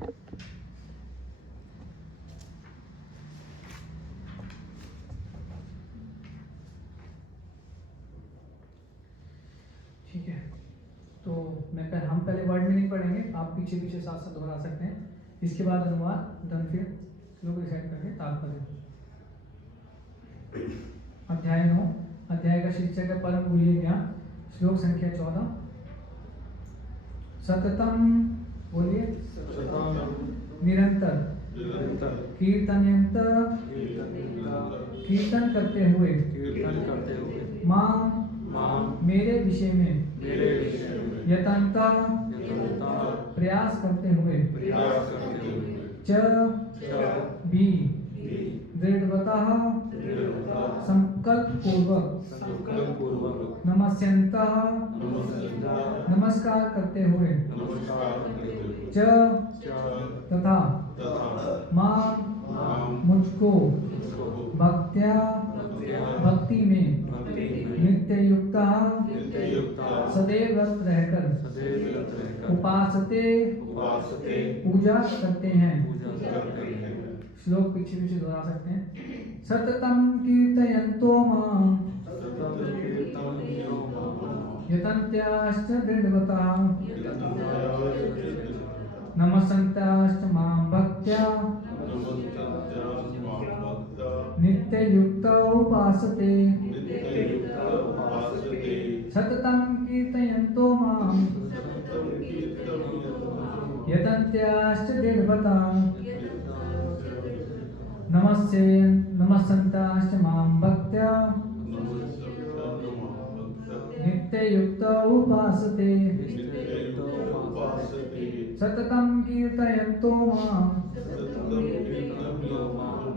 ठीक है, तो हम पहले वर्ड मीनिंग पढ़ेंगे, आप पीछे पीछे साथ साथ दोहरा सकते हैं। इसके बाद अनुवाद, धन फिर श्लोक रिसाइट करके तात्पर्य। अध्याय 9, अध्याय का शीर्षक है परम गुह्य ज्ञान। श्लोक संख्या 14। सततम, बोलिए, निरंतर कीर्तनयंत, कीर्तन करते हुए, मां, मेरे विषय में, यतन्ता, प्रयास करते हुए, च भी, दृढ़वतः, संकल्प पूर्वक, नमस्यन्तः, नमस्कार करते हुए, च तथा, मां, मुझको, भक्त्या, भक्ति में, नित्य युक्ता, सदैव रत रहकर, उपासते, पूजा करते हैं। श्लोक पीछे पीछे दोहरा सकते हैं। सततम कीर्तयन्तो मां, यतन्त्याश्च दृढवतः, नमस्यन्त्याश्च मां भक्त्या, नित्ययुक्ता उपासते। सततं कीर्तयन्तो मां, यतन्त्याश्च दृढवतः, नमस्यन्त्याश्च मां भक्त्या, नित्ययुक्ता उपासते। सततं कीर्तयन्तो मां,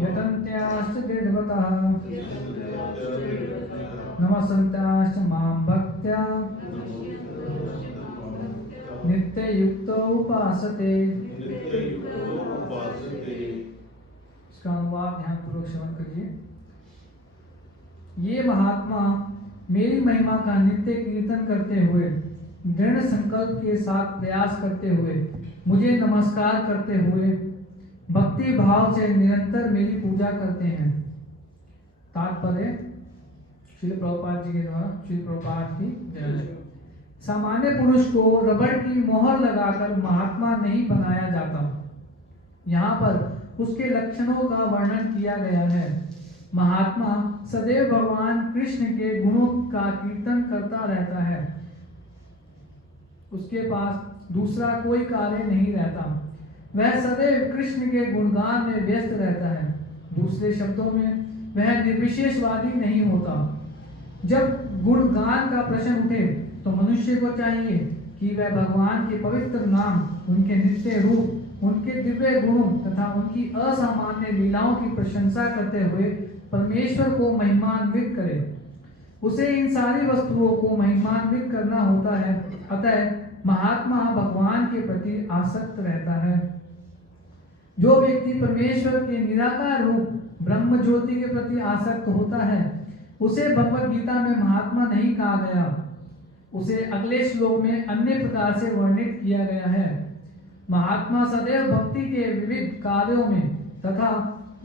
यतन्त्याश्च दृढवतः, नमस्यन्त्याश्च मां भक्त्या, नित्ययुक्तो उपासते। इसका अनुवाद ध्यानपूर्वक श्रवण करिए। ये महात्मा मेरी महिमा का नित्य कीर्तन करते हुए, दृढ़ संकल्प के साथ प्रयास करते हुए, मुझे नमस्कार करते हुए, भक्ति भाव से निरंतर मेरी पूजा करते हैं। तात्पर्य श्री प्रभुपाद जी के द्वारा, श्री प्रभुपाद की जय। सामान्य पुरुष को रबड़ की मोहर लगाकर महात्मा नहीं बनाया जाता। यहाँ पर उसके लक्षणों का वर्णन किया गया है। महात्मा सदैव भगवान कृष्ण के गुणों का कीर्तन करता रहता है। उसके पास दूसरा कोई कार्य नहीं रहता। वह सदैव कृष्ण के गुणगान में व्यस्त रहता है। दूसरे शब्दों में वह निर्विशेषवादी नहीं होता। जब गुणगान का प्रश्न उठे तो मनुष्य को चाहिए कि वह भगवान के पवित्र नाम, उनके नित्य रूप, उनके दिव्य गुणों तथा उनकी असामान्य लीलाओं की प्रशंसा करते हुए परमेश्वर को महिमान्वित करे। उसे इन सारी वस्तुओं को महिमान्वित करना होता है। अतः महात्मा भगवान के प्रति आसक्त रहता है। जो व्यक्ति परमेश्वर के निराकार रूप ब्रह्म ज्योति के प्रति आसक्त होता है, उसे भगवत गीता में महात्मा नहीं कहा गया। उसे अगले श्लोक में अन्य प्रकार से वर्णित किया गया है। महात्मा सदैव भक्ति के विविध कार्यों में तथा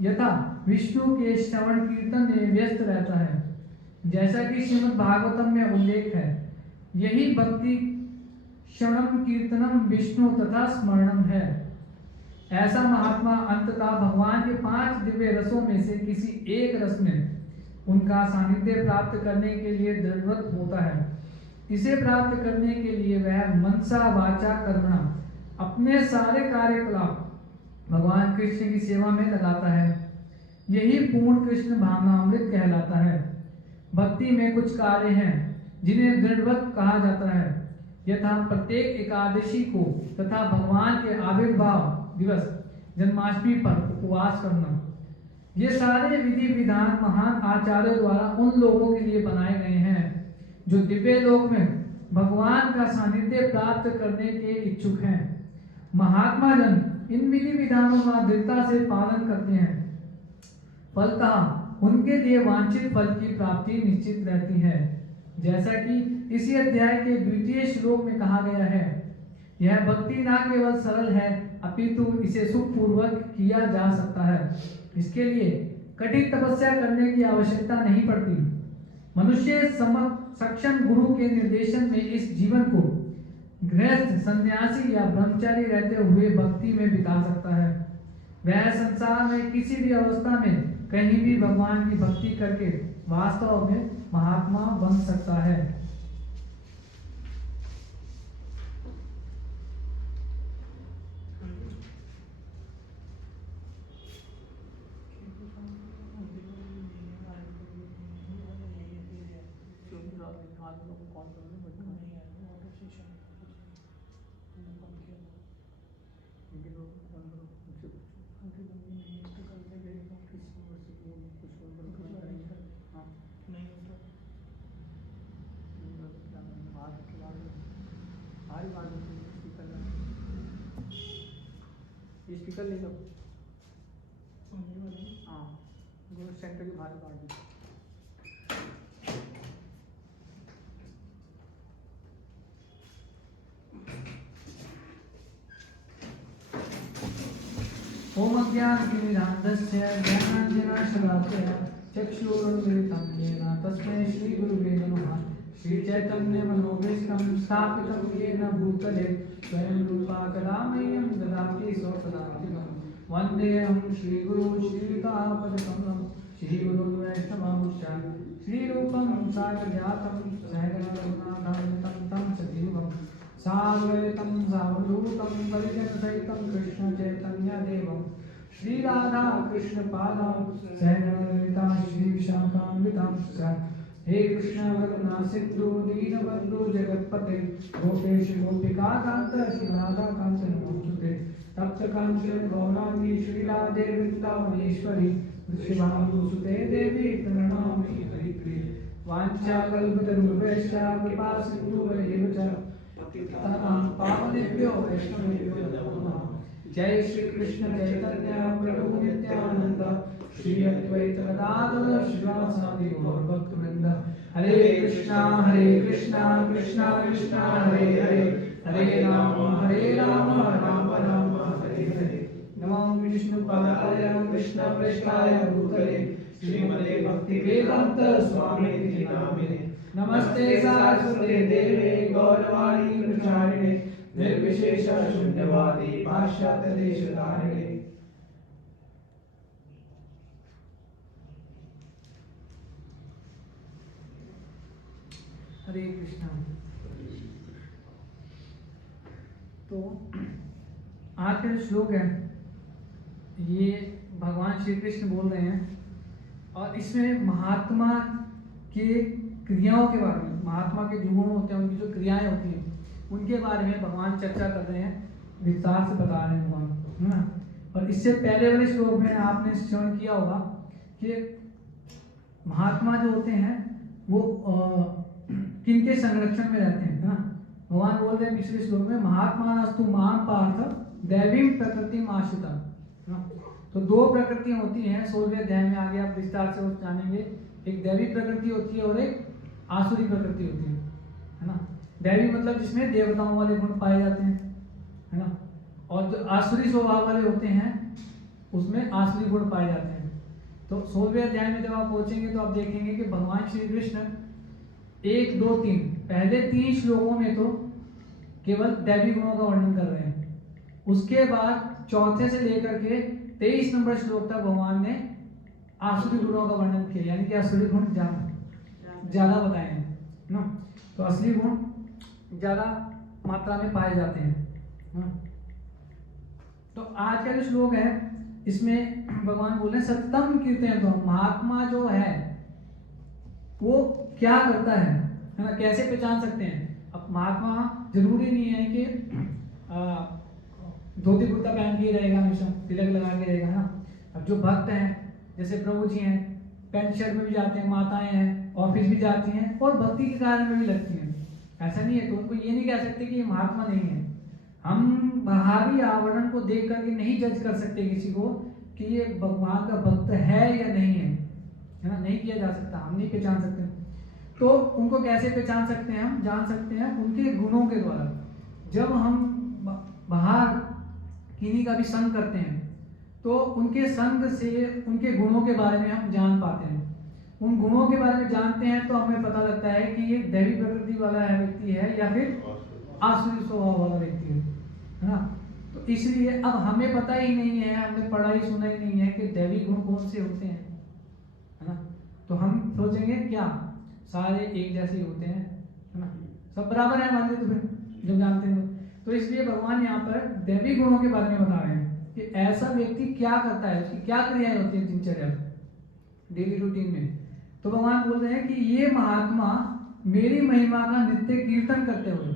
यथा विष्णु के श्रवण कीर्तन में व्यस्त रहता है, जैसा कि श्रीमद् भागवतम में उल्लेख है। यही भक्ति श्रवणम कीर्तनम विष्णु तथा स्मरणम है। ऐसा महात्मा अंततः भगवान के 5 दिव्य रसों में से किसी एक रस में उनका सानिध्य प्राप्त करने के लिए दृढ़व्रत होता है। इसे प्राप्त करने के लिए वह मनसा वाचा कर्मणा अपने सारे कार्यकलाप भगवान कृष्ण की सेवा में लगाता है। यही पूर्ण कृष्ण भावनामृत कहलाता है। भक्ति में कुछ कार्य हैं जिन्हें दृढ़व्रत कहा जाता है, यथा प्रत्येक एकादशी को तथा भगवान के आविर्भाव दिवस जन्माष्टमी पर उपवास करना। ये सारे विधि विधान महान आचार्यों द्वारा उन लोगों के लिए बनाए गए हैं जो दिव्य लोक में भगवान का सानिध्य प्राप्त करने के इच्छुक हैं। महात्मा जन इन विधि विधानों का दृढ़ता से पालन करते हैं। फलतः उनके लिए वांछित फल की प्राप्ति निश्चित रहती है। जैसा कि इसी अध्याय के 2वें श्लोक में कहा गया है, यह भक्ति ना केवल सरल है अपितु इसे सुखपूर्वक किया जा सकता है। इसके लिए कठिन तपस्या करने की आवश्यकता नहीं पड़ती। मनुष्य सक्षम गुरु के निर्देशन में इस जीवन को गृहस्थ, सन्यासी या ब्रह्मचारी रहते हुए भक्ति में बिता सकता है। वह संसार में किसी भी अवस्था में कहीं भी भगवान की भक्ति करके वास्तव में महात्मा बन सकता है। स्पीकर ले लो। हाँ, सेंटर के बाहर काट दो। ओम अज्ञानतिमिरान्धस्य ज्ञानाञ्जनशलाकया चक्षुरुन्मिलितं येन तस्मै श्रीगुरुवे नमः। श्रीचैतन्यमनोभीष्टं स्थापितं येन भूतले स्वयं रूपा कदा मह्यं ददाति स्वपदान्तिकं। वन्देऽहं श्रीगुरुं श्रीयुतापदकमलं श्रीगुरुं वैष्णवंश्च श्रीरूपं साग्रजातं सहगणरघुनाथान्वितं तं सजीवम् साद्वैतं सावधूतं परिजनसहितं कृष्णचैतन्यदेवं श्रीराधा कृष्णपादां सहगणललिता श्रीविशाखान्वितां च। हे कृष्ण करुणा सिंधु दीनबन्धु जगत्पते गोपेश गोपिकाकान्त श्रीराधाकान्त नमोस्तुते। तप्त कांचन गौरांगी श्रीराधे वृंदावनेश्वरी वृषभानुसुते देवी प्रणमामि हरिप्रिये। वाञ्छाकल्पतरुभ्यश्च कृपा सिन्धुभ्यैव च पतितानां पावनेभ्यो वैष्णवेभ्यो नमो नमः। जय श्री कृष्ण चैतन्य प्रभु नित्यानंद श्री अद्वैत गदाधर श्रीवासादि गौर भक्तवृंद। हरे कृष्णा कृष्णा कृष्णा हरे हरे हरे राम राम राम हरे हरे। नमो विष्णुपादाय कृष्ण पृष्ठाय भूतले श्रीमते भक्ति वेदांत स्वामी नामिने। नमस्ते सारस्वते देवे गौरवाणी प्रचारिणे निर्विशेष शून्यवादी पाश्चात्य देशधारिणे। हरे कृष्णा। तो आज का जो श्लोक है ये भगवान श्री कृष्ण बोल रहे हैं और इसमें महात्मा के क्रियाओं के बारे में, महात्मा के जो गुण होते हैं उनकी जो क्रियाएं होती हैं उनके बारे में भगवान चर्चा कर रहे हैं, विस्तार से बता रहे हैं भगवान, है ना। और इससे पहले वाले श्लोक में आपने श्रवण किया होगा कि महात्मा जो होते हैं वो किनके संरक्षण में रहते हैं, है ना। भगवान बोल रहे हैं पिछले श्लोक में महात्मानस्तु माम पार्थ दैवीं प्रकृति आश्रिता। तो दो प्रकृतियां होती हैं, 16वें अध्याय में आगे आप विस्तार से जानेंगे। एक दैवी प्रकृति होती है और एक आसुरी प्रकृति होती है ना। दैवी मतलब जिसमें देवताओं वाले गुण पाए जाते हैं, है ना। और जो आसुरी स्वभाव वाले होते हैं उसमें आसुरी गुण पाए जाते हैं। तो 16वें अध्याय में जब आप पहुंचेंगे तो आप देखेंगे कि भगवान श्री कृष्ण 1, 2, 3 पहले 3 श्लोकों में तो केवल दैवी गुणों का वर्णन कर रहे हैं। उसके बाद चौथे से लेकर के 23 नंबर श्लोक तक भगवान ने आसुरी गुणों का वर्णन किया, यानी कि आसुरी गुण ज्यादा बताए हैं ना। तो असली गुण ज्यादा मात्रा में पाए जाते हैं ना। तो आज का जो श्लोक है इसमें भगवान बोल रहे हैं सत्यम कीर्तन। तो महात्मा जो है वो क्या करता है ना, कैसे पहचान सकते हैं। अब महात्मा जरूरी नहीं है कि धोती कुर्ता पहन के रहेगा, हमेशा तिलक लगा के रहेगा ना। अब जो भक्त हैं जैसे प्रभु जी हैं, पैंट शर्ट में भी जाते हैं, माताएं हैं ऑफिस भी जाती हैं और भक्ति के कार्य में भी लगती हैं, ऐसा नहीं है। तो उनको ये नहीं कह सकते कि ये महात्मा नहीं है। हम बाहरी आवरण को देख करके नहीं जज कर सकते किसी को कि ये भगवान का भक्त है या नहीं है ना। नहीं किया जा सकता, हम नहीं पहचान सकते। तो उनको कैसे पहचान सकते हैं, हम जान सकते हैं उनके गुणों के द्वारा। जब हम बाहर किन्हीं का भी संग करते हैं तो उनके संग से उनके गुणों के बारे में हम जान पाते हैं। उन गुणों के बारे में जानते हैं तो हमें पता लगता है कि ये दैवी प्रकृति वाला व्यक्ति है या फिर आसुरी स्वभाव वाला व्यक्ति है ना। तो इसलिए अब हमें पता ही नहीं है, हमने पढ़ा ही सुना ही नहीं है कि दैवी गुण कौन से होते हैं, है ना। तो हम सोचेंगे क्या सारे एक जैसे ही होते हैं, है ना, सब बराबर है मान लीजिए, तो फिर जब जानते हैं तो इसलिए भगवान यहाँ पर दैवी गुणों के बारे में बता रहे हैं कि ऐसा व्यक्ति क्या करता है, उसकी क्या क्रियाएं होती है दिनचर्या डेली रूटीन में। तो भगवान बोल रहे हैं कि ये महात्मा मेरी महिमा का नित्य कीर्तन करते हुए,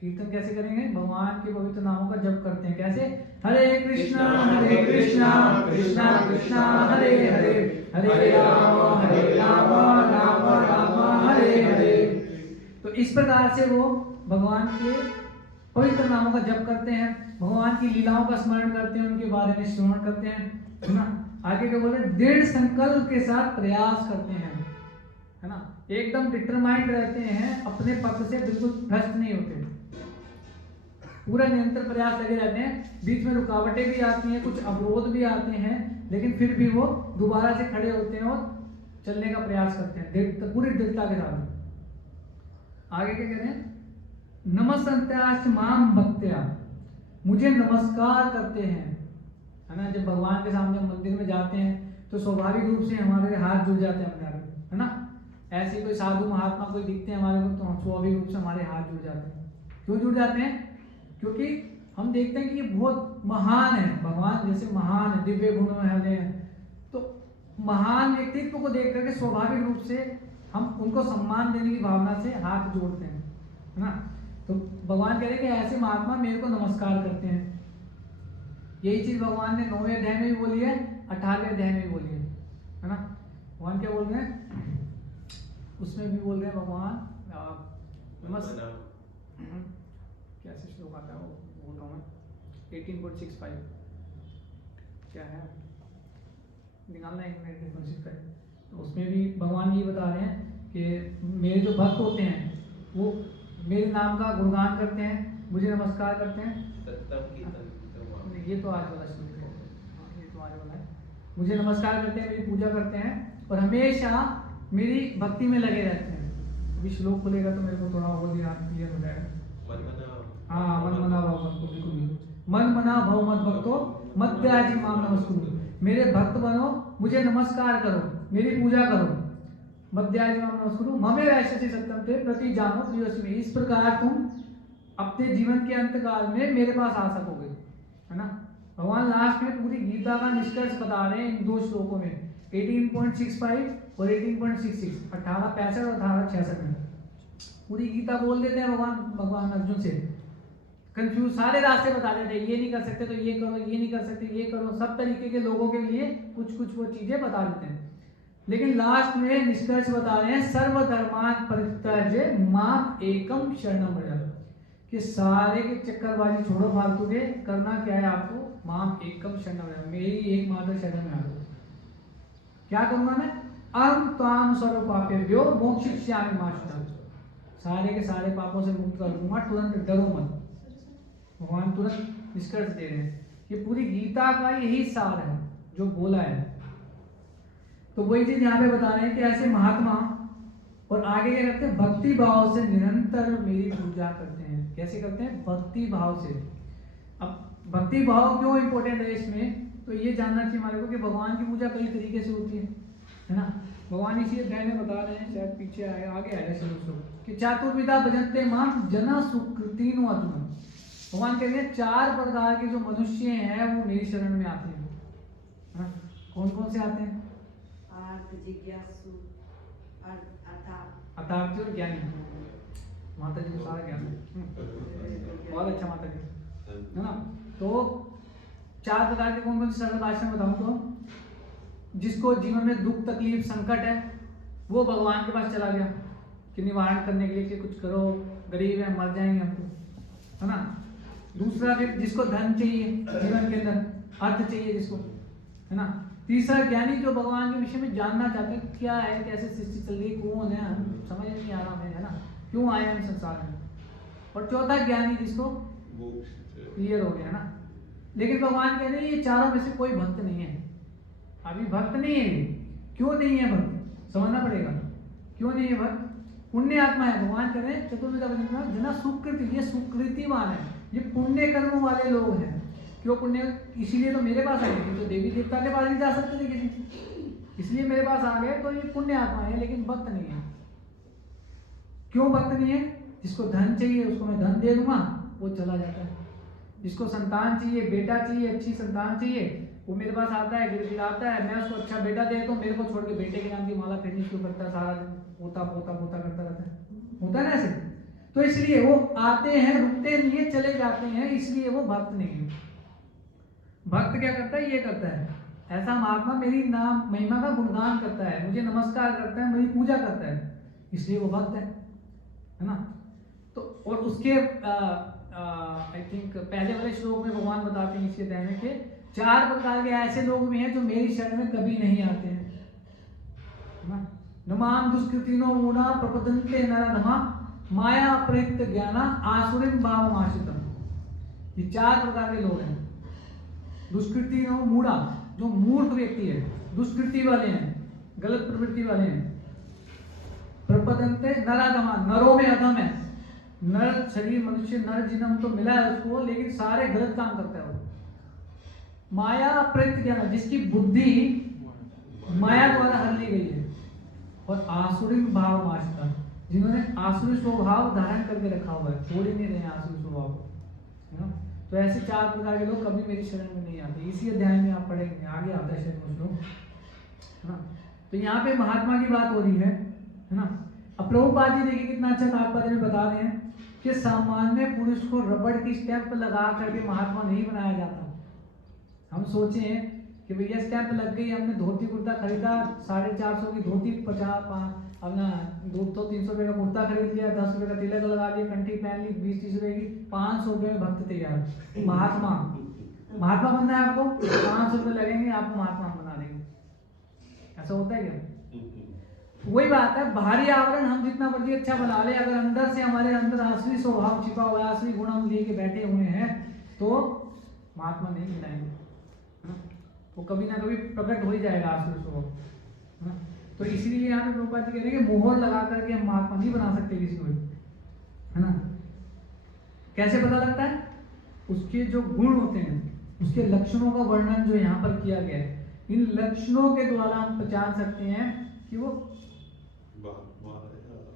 कीर्तन कैसे करेंगे, भगवान के पवित्र नामों का जप करते हैं। कैसे, हरे कृष्णा कृष्णा कृष्णा हरे हरे, हरे राम राम राम हरे हरे। तो इस प्रकार से वो भगवान के पवित्र नामों का जप करते हैं, भगवान की लीलाओं का स्मरण करते हैं, उनके बारे में श्रवण करते हैं, है ना। आगे क्या बोल रहे हैं, दृढ़ संकल्प के साथ प्रयास करते हैं, है ना, एकदम डिटरमाइंड रहते हैं, अपने पथ से बिल्कुल भ्रष्ट नहीं होते, पूरा निरंतर प्रयास लगे रहते हैं। बीच में रुकावटें भी आती हैं, कुछ अवरोध भी आते हैं, लेकिन फिर भी वो दोबारा से खड़े होते हैं और चलने का प्रयास करते हैं पूरी दृढ़ता के साथ। आगे क्या कह रहे हैं, नमस्ते माम भक्त्या, मुझे नमस्कार करते हैं, है ना। जब भगवान के सामने मंदिर में जाते हैं तो स्वाभाविक रूप से हमारे हाथ जुड़ जाते हैं अपने आप, है ना। ऐसे कोई साधु महात्मा कोई दिखते हैं हमारे को तो स्वाभाविक रूप से हमारे हाथ जुड़ जाते हैं। क्यों जुड़ जाते हैं, क्योंकि हम देखते हैं कि ये बहुत महान है, भगवान जैसे महान है, दिव्य गुणों में हैं, तो महान व्यक्तित्व को देख करके स्वाभाविक रूप से हम उनको सम्मान देने की भावना से हाथ जोड़ते हैं, है ना। तो भगवान कह रहे हैं कि ऐसे महात्मा मेरे को नमस्कार करते हैं। यही चीज भगवान ने 9वें अध्याय में भी बोली है, 18वें अध्याय में भी बोली है ना। भगवान क्या बोल रहे हैं, उसमें भी बोल रहे हैं भगवान नमस्कार, कैसे श्लोक आता है वो बोल रहा हूँ मैं, 18.65 क्या है, निकालना है 18.65। तो उसमें भी भगवान ये बता रहे हैं कि मेरे जो भक्त होते हैं वो मेरे नाम का गुणगान करते हैं, मुझे नमस्कार करते हैं। ये तो आज वाला श्लोक है, ये तो आज वाला है। मुझे नमस्कार करते हैं, मेरी पूजा करते हैं और हमेशा मेरी भक्ति में लगे रहते हैं। अभी श्लोक खुलेगा तो मेरे को थोड़ा और ध्यान क्लियर हो जाएगा। हाँ, मन मना भाव मत को, बिल्कुल मन मना भाव मत भक्तो मद्याजी माम नमस्कुरु, मेरे भक्त बनो, मुझे नमस्कार करो, मेरी पूजा करो, मद्याजी माम नमस्कुरु ममे वैश्यसि सत्यम ते प्रति जानो प्रियोस्मि। इस प्रकार तुम अपने जीवन के अंतकाल में मेरे पास आ सकोगे, है ना। भगवान लास्ट में पूरी गीता का निष्कर्ष बता रहे हैं इन दो श्लोकों में, 18.65 और 18.66, 1865 और 1866 में पूरी गीता बोल देते हैं भगवान अर्जुन से। कंफ्यूज सारे रास्ते बता देते हैं, ये नहीं कर सकते तो ये करो, ये नहीं कर सकते ये करो, सब तरीके के लोगों के लिए कुछ कुछ वो चीजें बता देते हैं। लेकिन लास्ट में निष्कर्ष बता रहे हैं, सर्वधर्मान परित्यज्य माम एकम शरणम व्रज, कि सारे के चक्करबाजी छोड़ो फालतू के, करना क्या है आपको, माम एकम शरणम व्रज, मेरी एकमात्र शरण में आ जाओ। क्या करूंगा मैं, अहम त्वाम सर्व पापेभ्यो मोक्षयिष्यामि मा शुचः, सारे के सारे पापों से मुक्त कर दूंगा, तुरंत डरो मत। भगवान तुरंत निष्कर्ष दे रहे हैं, ये पूरी गीता का यही सार है जो बोला है। तो वही चीज यहाँ पे बता रहे हैं कि ऐसे महात्मा, और आगे क्या करते हैं, भक्ति भाव से निरंतर मेरी पूजा करते हैं। कैसे करते हैं, भक्ति भाव से। अब भक्ति भाव क्यों इंपॉर्टेंट है इसमें, तो ये जानना चाहिए हमारे को कि भगवान की पूजा कई तरीके से होती है ना। भगवान इसी अध्याय में बता रहे हैं, शायद पीछे आएगा, आगे आएगा श्लोक कि चातुर्विधा भजन्ते मां जना सुकृतिनो अर्जुन। भगवान कहते हैं 4 प्रकार के जो मनुष्य हैं वो मेरी शरण में आते हैं, है ना। कौन कौन से आते हैं, जिज्ञासु, अर्थार्थी और ज्ञानी। माता जी को सारा ज्ञान है, बहुत अच्छा माता जी, है ना। तो 4 प्रकार के कौन कौन से सरल भाषा में बताऊं तो, जिसको जीवन में दुख तकलीफ संकट है वो भगवान के पास चला गया कि निवारण करने के लिए कि कुछ करो, गरीब है मर जाएंगे हमको, है ना। दूसरा जिसको धन चाहिए जीवन के अंदर, अर्थ चाहिए जिसको, है ना। तीसरा ज्ञानी जो भगवान के विषय में जानना चाहते हैं, क्या है, कैसे सृष्टि चल रही, कौन है, हम समझ नहीं आ रहा हमें, है ना, क्यों आए हम संसार में। और चौथा ज्ञानी जिसको क्लियर हो गया ना। लेकिन भगवान कह रहे हैं ये चारों में से कोई भक्त नहीं है, अभी भक्त नहीं है। क्यों नहीं है भक्त, समझना पड़ेगा क्यों नहीं है भक्त। पुण्य आत्मा है। भगवान कह रहे हैं चतुर्वेद का वचन जना सुकृति, ये सुकृतिवान है, ये पुण्य कर्म वाले लोग हैं। क्यों पुण्य, इसीलिए तो मेरे पास आए, तो देवी देवता के पास नहीं जा सकते थे किसी, इसलिए मेरे पास आ गए। तो ये पुण्य आत्मा है लेकिन भक्त नहीं है। क्यों भक्त नहीं है, जिसको धन चाहिए उसको मैं धन दे दूंगा वो चला जाता है, जिसको संतान चाहिए, बेटा चाहिए, अच्छी संतान चाहिए, वो मेरे पास आता है, गिड़गिड़ाता है, मैं उसको अच्छा बेटा दे तो मेरे को छोड़ के बेटे के नाम की माला फेरनी शुरू करता है, सारा दिन पोता पोता पोता करता रहता है, होता है ना ऐसे। तो इसलिए वो आते हैं, रुकते नहीं है, चले जाते हैं, इसलिए वो भक्त नहीं है। भक्त क्या करता है, ये करता है, ऐसा महात्मा मेरी नाम महिमा का गुणगान करता है, मुझे नमस्कार करता है, मेरी पूजा करता है, इसलिए वो भक्त है ना। तो और उसके आई थिंक पहले वाले श्लोक में भगवान बताते हैं इसके दायने के 4 प्रकार के ऐसे लोग भी हैं जो मेरी शरण में कभी नहीं आते हैं। नमाम दुष्कृतिनो मूढ़ा प्रपदन्ते नरा माया प्रयुक्त ज्ञाना आसुरिम भावम आश्रितम। ये 4 प्रकार के लोग हैं। दुष्कृतिनो मूढ़ा, जो मूर्ख व्यक्ति है, दुष्कृति वाले हैं, गलत प्रवृत्ति वाले हैं। प्रपदन्ते नराधमा, नरों में अधम है, नर शरीर मनुष्य नर जन्म तो मिला है उसको, लेकिन सारे गलत काम करता है वो। माया प्रयुक्त ज्ञान, जिसकी बुद्धि माया द्वारा हर ली गई है। और आसुरी भाव आश्रित, जिन्होंने आसुरी स्वभाव धारण करके रखा हुआ है, छोड़ ही नहीं रहे आसुरी स्वभाव, है ना। तो ऐसे 4 प्रकार के लोग कभी मेरी शरण में नहीं आते। इसी अध्याय में आप पढ़ेंगे, आगे आता है शायद कुछ लोग, है ना। तो यहाँ पे महात्मा की बात हो रही है ना। अब प्रभुपाद जी देखिए कितना अच्छा तात्पर्य में बता रहे हैं कि सामान्य पुरुष को रबड़ की स्टैंप लगा करके महात्मा नहीं बनाया जाता। हम सोचे कि भैया स्टैंप लग गई, हमने धोती कुर्ता खरीदा, 450 की धोती, 50 अपना 200-300 रुपये का कुर्ता खरीद लिया, 10 रुपये का तिलक लगा लिया, कंठी पहन ली, 20-30 रुपये की, 500 रुपये में भक्त तैयार। महात्मा बनना है आपको, 500 रुपये लगेंगे, आपको महात्मा बना देंगे। ऐसा होता है क्या? वही बात है, बाहरी आवरण हम जितना मर्जी अच्छा बना ले, अगर अंदर से हमारे अंदर असली स्वभाव छिपा हुआ है, असली गुण हम लेके बैठे हुए हैं, तो महात्मा नहीं मिलाएंगे, वो कभी ना कभी प्रकट हो ही जाएगा असली स्वभाव। तो इसीलिए यहाँ पे प्रभुपाद जी कह रहे हैं कि मोहर लगा करके हम महात्मा नहीं बना सकते किसी को, है ना। कैसे पता लगता है? उसके जो गुण होते हैं, उसके लक्षणों का वर्णन जो यहाँ पर किया गया है, इन लक्षणों के द्वारा हम पहचान सकते हैं कि वो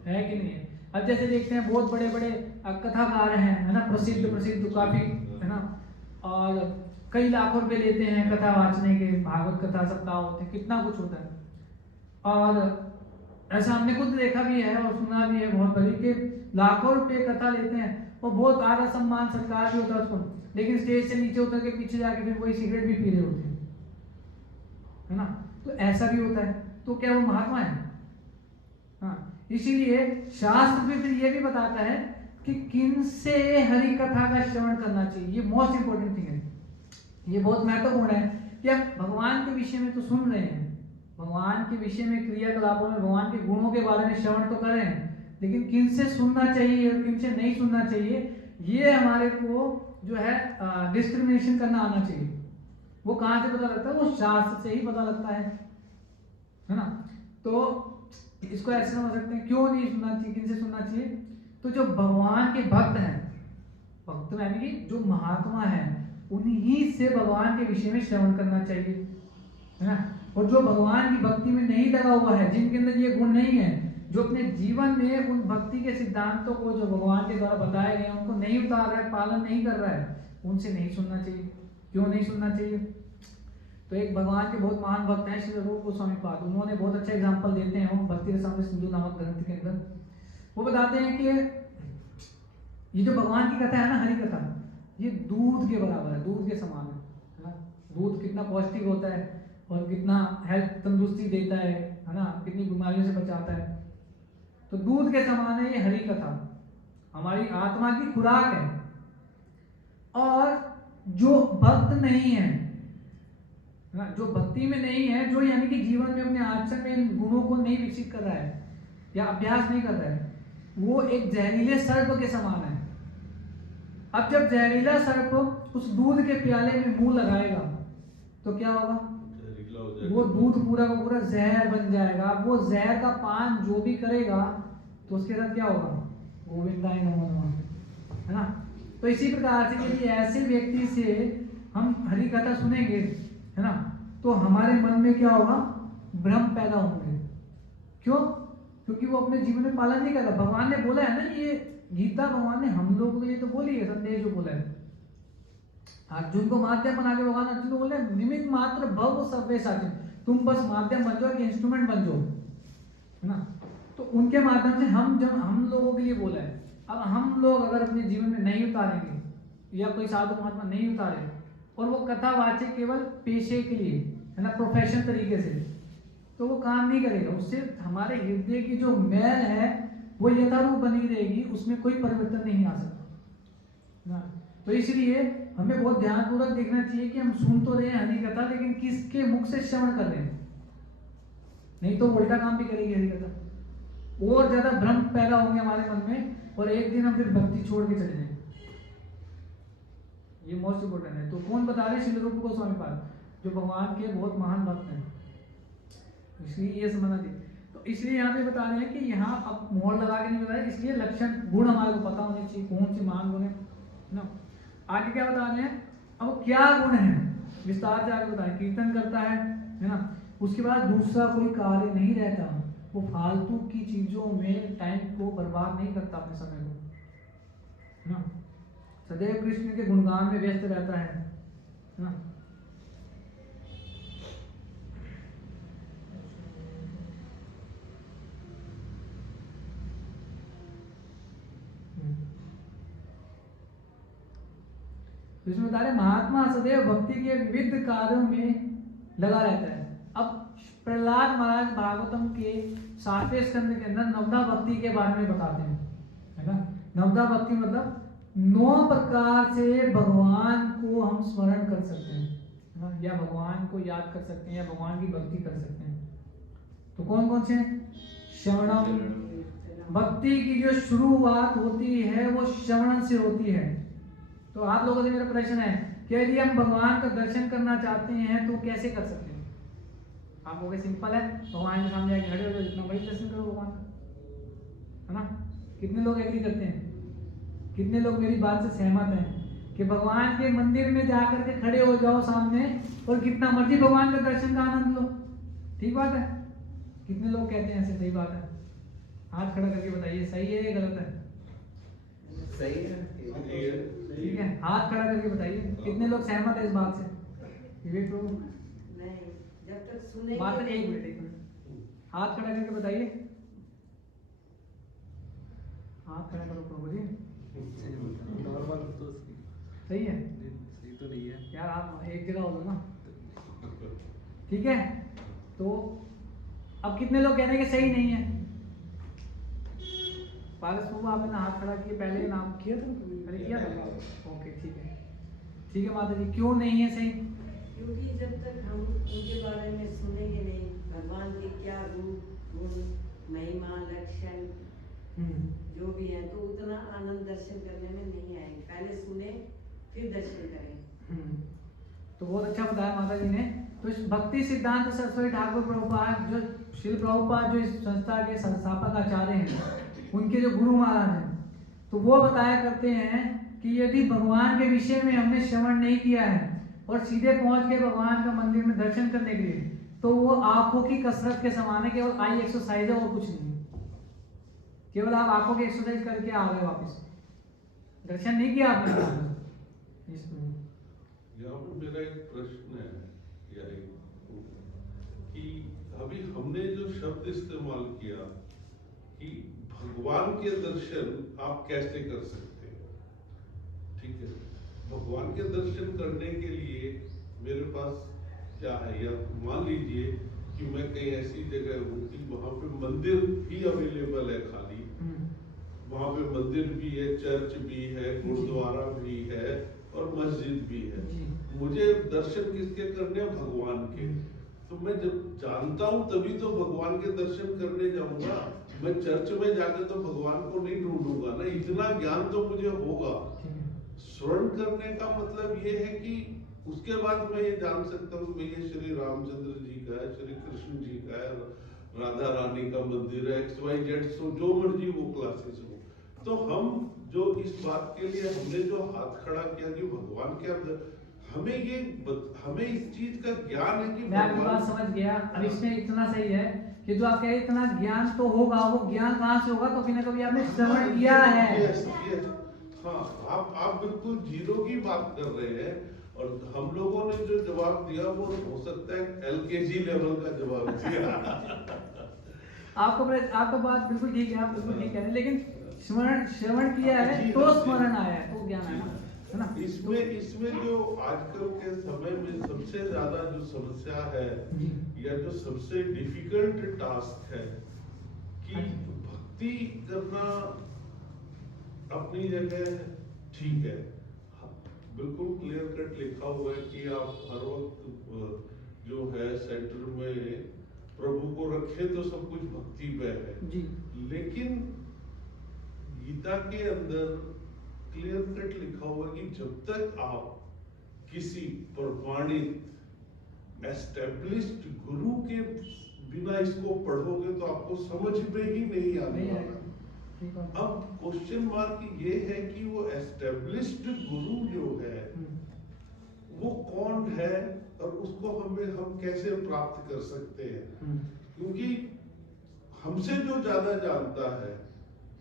है कि नहीं है। अब जैसे देखते हैं बहुत बड़े बड़े कथाकार हैं, है ना, प्रसिद्ध काफी, है ना, और कई लाखों रुपए लेते हैं कथा वाचने के, भागवत कथा सप्ताह होते हैं, कितना कुछ होता है। और ऐसा हमने खुद देखा भी है और सुना भी है बहुत बड़ी कि लाखों रुपए कथा लेते हैं और बहुत आदर सम्मान सत्कार भी होता है उसको, लेकिन स्टेज से नीचे उतर के पीछे जाके फिर वही सिगरेट भी पी रहे होते हैं, है ना। तो ऐसा भी होता है। तो क्या वो महात्मा है? हाँ, इसीलिए शास्त्र भी फिर ये भी बताता है कि किन से हरि कथा का श्रवण करना चाहिए। ये मोस्ट इंपोर्टेंट थिंग है, ये बहुत महत्वपूर्ण है कि आप भगवान के विषय में तो सुन रहे हैं, भगवान के विषय में क्रियाकलापों में भगवान के गुणों के बारे में श्रवण तो कर रहे हैं, लेकिन किन से सुनना चाहिए और किन से नहीं सुनना चाहिए, ये हमारे को जो है डिस्क्रिमिनेशन करना आना चाहिए। वो कहाँ से पता लगता है? वो शास्त्र से ही पता लगता है ना। तो इसको ऐसे समझ सकते हैं, क्यों नहीं सुनना चाहिए, किन से सुनना चाहिए? तो जो भगवान के भक्त हैं, भक्त यानी कि जो महात्मा है, उन्हीं से भगवान के विषय में श्रवण करना चाहिए, है ना। और जो भगवान की भक्ति में नहीं लगा हुआ है, जिनके अंदर ये गुण नहीं है, जो अपने जीवन में उन भक्ति के सिद्धांतों को जो भगवान के द्वारा बताए गए उनको नहीं उतार रहा है, पालन नहीं कर रहा है, उनसे नहीं सुनना चाहिए। क्यों नहीं सुनना चाहिए? तो एक भगवान के बहुत महान भक्त हैं श्री रूप गोस्वामी पाद, उन्होंने बहुत अच्छा एग्जाम्पल देते हैं वो भक्ति रसामृत सिंधु नामक ग्रंथ के अंदर। वो बताते हैं कि ये जो भगवान की कथा है ना, हरि कथा, ये दूध के बराबर है, दूध के समान है ना। दूध कितना पौष्टिक होता है और कितना हेल्थ तंदुरुस्ती देता है ना, कितनी बीमारियों से बचाता है। तो दूध के समान है ये हरि कथा, हमारी आत्मा की खुराक है। और जो भक्त नहीं है ना, जो भक्ति में नहीं है, जो यानी कि जीवन में अपने आचरण में इन गुणों को नहीं विकसित कर रहा है या अभ्यास नहीं कर रहा है, वो एक जहरीले सर्प के समान है अब जब जहरीला सर्प उस दूध के प्याले में मुंह लगाएगा तो क्या होगा? वो दूध पूरा का पूरा जहर बन जाएगा। वो जहर का पान जो भी करेगा तो उसके साथ क्या होगा? गोविंदाय नमो नमः, है ना। तो इसी प्रकार से यदि ऐसे व्यक्ति से हम हरि कथा सुनेंगे, है ना, तो हमारे मन में क्या होगा? भ्रम पैदा होंगे। क्यों? क्योंकि वो अपने जीवन में पालन नहीं कर रहा। भगवान ने बोला है ना, ये गीता भगवान ने हम लोगों के लिए तो बोली है, संदेश जो बोला है। अर्जुन को माध्यम बना के भगवान अर्जुन को बोले निमित्त मात्र भव सर्वे साचिन, तुम बस माध्यम बन जाओ, कि इंस्ट्रूमेंट बन जाओ, है ना। तो उनके माध्यम से हम लोगों के लिए बोला है। अब हम लोग अगर अपने जीवन में नहीं उतारेंगे या कोई साधु महात्मा नहीं उतारे और वो कथावाचक केवल पेशे के लिए, है ना, प्रोफेशन तरीके से, तो वो काम नहीं करेगा। उससे हमारे हृदय की जो मैल है वो यथारूप बनी रहेगी, उसमें कोई परिवर्तन नहीं आ सकता ना। तो इसलिए हमें बहुत ध्यानपूर्वक देखना चाहिए कि हम सुन तो रहे हैं हरि कथा, लेकिन किसके मुख से श्रवण कर रहे हैं। नहीं तो उल्टा काम भी करेगी हरि कथा, और ज्यादा भ्रम पैदा होंगे हमारे मन में, और एक दिन हम फिर भक्ति छोड़ के चले जाएंगे। ये मोस्ट इंपोर्टेंट है। तो कौन बता रहे? श्रील रूप गोस्वामी पाद, जो भगवान के बहुत महान भक्त हैं, इसलिए ये समझना चाहिए। तो इसलिए यहाँ पे बता रहे हैं कि यहाँ अब मोहर लगा के नहीं बताया, इसलिए लक्षण गुण हमारे को पता होने चाहिए, कौन सी महान गुण है ना। आगे क्या बता रहे हैं? अब क्या गुण है विस्तार से आगे बताएं। कीर्तन करता है ना। उसके बाद दूसरा कोई कार्य नहीं रहता, वो फालतू की चीजों में टाइम को बर्बाद नहीं करता, अपने समय को ना। सदैव कृष्ण के गुणगान में व्यस्त रहता है ना। इसमें बता रहे महात्मा सदैव भक्ति के विविध कार्यों में लगा रहता है। अब प्रहलाद महाराज भागवतम के 7वें स्कंद के अंदर नवधा भक्ति के बारे में बताते हैं, है ना। नवधा भक्ति मतलब 9 प्रकार से भगवान को हम स्मरण कर सकते हैं, है ना, या भगवान को याद कर सकते हैं, या भगवान की भक्ति कर सकते हैं। तो कौन कौन से? श्रवणम, भक्ति की जो शुरुआत होती है वो श्रवण से होती है। तो आप लोगों से मेरा प्रश्न है कि यदि हम भगवान का दर्शन करना चाहते हैं तो कैसे कर सकते हैं? आप लोगों के सिंपल है, भगवान के सामने आके खड़े हो जाओ, जितना बड़ी दर्शन करो भगवान का, है ना। कितने लोग एग्री करते हैं? कितने लोग मेरी बात से सहमत हैं कि भगवान के मंदिर में जाकर के खड़े हो जाओ सामने और कितना मर्जी भगवान का दर्शन का आनंद लो? ठीक बात है। कितने लोग कहते हैं ऐसे? सही बात है, हाथ खड़ा करके बताइए, सही है या गलत है? सही है, ठीक है, हाथ खड़ा करके बताइए कितने लोग सहमत है इस बात से? विवेक प्रभु नहीं, जब तक सुनेंगे बात है, एक मिनट, हाथ खड़ा करके बताइए। हाथ खड़ा करो प्रभु जी। नॉर्मल तो सही है? सही तो नहीं है यार, आप एक जगह हो ना, ठीक है। तो अब कितने लोग कहते हैं कि सही नहीं है? पारस प्रभु आपने ना हाथ खड़ा किए, पहले नाम किया था, अरे किया था, ओके ठीक है, ठीक है माता जी। क्यों नहीं है सही? क्योंकि जब तक हम उनके बारे में सुनेंगे नहीं, भगवान के क्या रूप, गुण, महिमा, लक्षण जो भी है, तो उतना आनंद दर्शन करने में नहीं आएंगे। पहले सुने फिर दर्शन करें। तो बहुत अच्छा बताया माता जी ने। तो इस भक्ति सिद्धांत सरस्वती ठाकुर प्रभुपाद, जो श्रील प्रभुपाद जो इस संस्था के संस्थापक आचार्य हैं, उनके जो गुरु महाराज हैं, तो वो बताया करते हैं कि यदि भगवान के विषय में हमने श्रवण नहीं किया है और सीधे पहुंच के भगवान का मंदिर में दर्शन करने के लिए, तो वो आंखों की कसरत के समान है, केवल आई एक्सरसाइज है और कुछ नहीं। केवल आप आंखों की एक्सरसाइज करके आ गए वापस, दर्शन नहीं किया आपने। यहाँ पे मेरा एक प्रश्न है, या कि अभी हमने जो शब्द इस्तेमाल किया कि भगवान के दर्शन आप कैसे कर सकते हैं, ठीक है। भगवान के दर्शन करने के लिए मेरे पास क्या है, या मान लीजिए कि मैं कहीं ऐसी जगह हूँ कि वहाँ पे मंदिर भी अवेलेबल है खाली, वहाँ पे मंदिर भी है, चर्च भी है, गुरुद्वारा भी है और मस्जिद भी है। मुझे दर्शन किसके करने हैं? भगवान के। तो मैं जब जानता हूँ तभी तो भगवान के दर्शन करने जाऊंगा। मैं चर्च में जाकर तो भगवान को नहीं ढूंढूंगा ना, इतना ज्ञान तो मुझे होगा। श्रवण करने का मतलब ये है कि उसके बाद मैं ये जान सकता हूँ कि ये श्री रामचंद्र जी का है, श्री कृष्ण जी का है, राधा रानी का मंदिर है, XYZ, सो जो मर्जी वो क्लासेस हो। तो हम जो इस बात के लिए हमने जो हाथ खड़ा किया कि भगवान के अंदर हमें इस चीज का ज्ञान है कि मैं आपकी बात समझ गया। अब इसमें इतना सही है कि जो आप कह रहे हैं इतना ज्ञान तो होगा, वो ज्ञान कहाँ से होगा? कभी ना कभी आपने श्रवण किया है। yes, yes. हाँ, आप बिल्कुल जीरो की बात कर रहे हैं, और हम लोगों ने जो जवाब दिया वो हो सकता है LKG लेवल का जवाब दिया। आपका बात बिल्कुल ठीक है, आप बिल्कुल ठीक कह रहे हैं, लेकिन श्रवण किया है तो स्मरण आया है, तो ज्ञान आया है ना। इसमें जो आजकल के समय में सबसे ज्यादा जो समस्या है या जो सबसे डिफिकल्ट टास्क है कि भक्ति करना अपनी जगह ठीक है, बिल्कुल क्लियर कट लिखा हुआ है कि आप हर वक्त जो है सेंटर में प्रभु को रखे तो सब कुछ भक्ति पे है जी। लेकिन गीता के अंदर क्लियर कट लिखा हुआ है कि जब तक आप किसी प्रमाणित एस्टेब्लिश्ड गुरु के बिना इसको पढ़ोगे तो आपको समझ में ही नहीं आने वाला। अब क्वेश्चन मार्क ये है कि वो एस्टेब्लिश्ड गुरु जो है वो कौन है और उसको हम कैसे प्राप्त कर सकते हैं, क्योंकि हमसे जो ज्यादा जानता है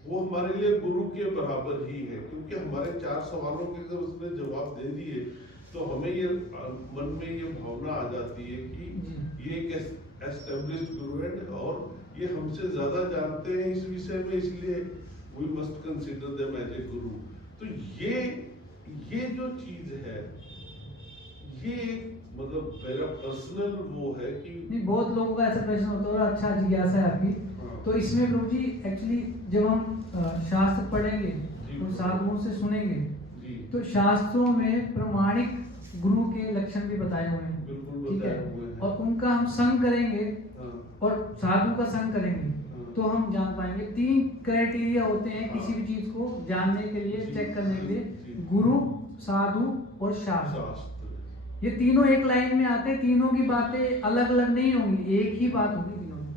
वो हमारे लिए गुरु के बराबर ही है, क्योंकि हमारे 4 सवालों के अगर उसने जवाब दे दिए तो हमें ये मन में ये भावना आ जाती है कि ये एक एस्टेब्लिश्ड गुरु है और ये हमसे ज्यादा जानते हैं इस विषय में, इसलिए we must consider them as a guru. तो ये जो चीज है ये मतलब मेरा पर्सनल वो है कि नहीं, बहुत लोगों का ऐसा प्रश्न होता है, अच्छा जिज्ञासा है आपकी। तो इसमें प्रभु जी एक्चुअली जब हम शास्त्र पढ़ेंगे और साधुओं से सुनेंगे तो शास्त्रों में प्रमाणिक गुरु के लक्षण भी बताए हुए हैं, ठीक है, और उनका हम संग करेंगे और साधु का संग करेंगे तो हम जान पाएंगे। 3 क्राइटेरिया होते हैं किसी भी चीज को जानने के लिए, चेक करने के लिए, गुरु, साधु और शास्त्र। ये तीनों एक लाइन में आते हैं, तीनों की बातें अलग अलग नहीं होंगी, एक ही बात होगी तीनों में।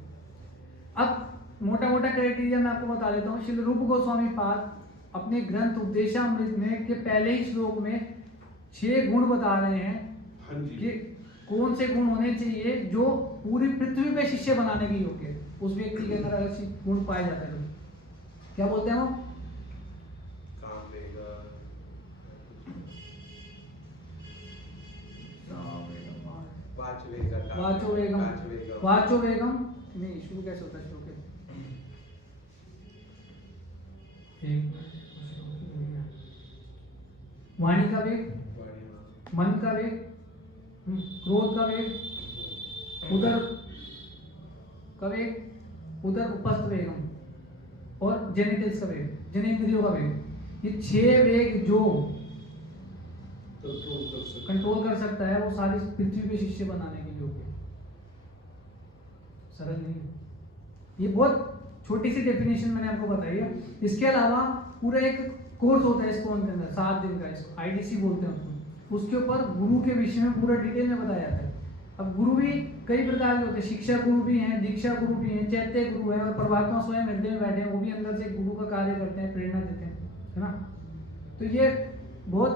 अब मोटा मोटा क्राइटेरिया मैं आपको बता देता हूँ। श्री रूप गोस्वामी पाद अपने ग्रंथ उपदेशामृत में के पहले ही श्लोक में 6 गुण बता रहे हैं कि कौन से गुण होने चाहिए जो पूरी पृथ्वी पे शिष्य बनाने के योग्य है। उस व्यक्ति के अंदर अगर गुण पाए जाते हैं, क्या बोलते हैं वो? वाचो वेगम नहीं, शुरू कैसे होता है श्लोक? वाणी का वेग, मन का वेग, क्रोध का वेग, उदर का वेग, उदर उपस्थ वेगम और जेनिटल्स का वेग, जनेंद्रियों का वेग। ये 6 वेग जो कंट्रोल कर सकता है वो सारी पृथ्वी पे शिष्य बनाने के योग्य। सरल नहीं है, ये बहुत छोटी सी डेफिनेशन मैंने आपको बताई है। इसके अलावा पूरा एक कोर्स होता है इसको के अंदर 7 दिन का, इसको IDC बोलते हैं उसको। उसके ऊपर गुरु के विषय में पूरा डिटेल में बताया जाता है। अब गुरु भी कई प्रकार के होते हैं, शिक्षा गुरु भी हैं, दीक्षा गुरु भी हैं, चैत्य गुरु है, और परमात्मा स्वयं हृदय में बैठे हैं, वो भी अंदर से गुरु का कार्य करते हैं, प्रेरणा देते हैं, है ना। तो ये बहुत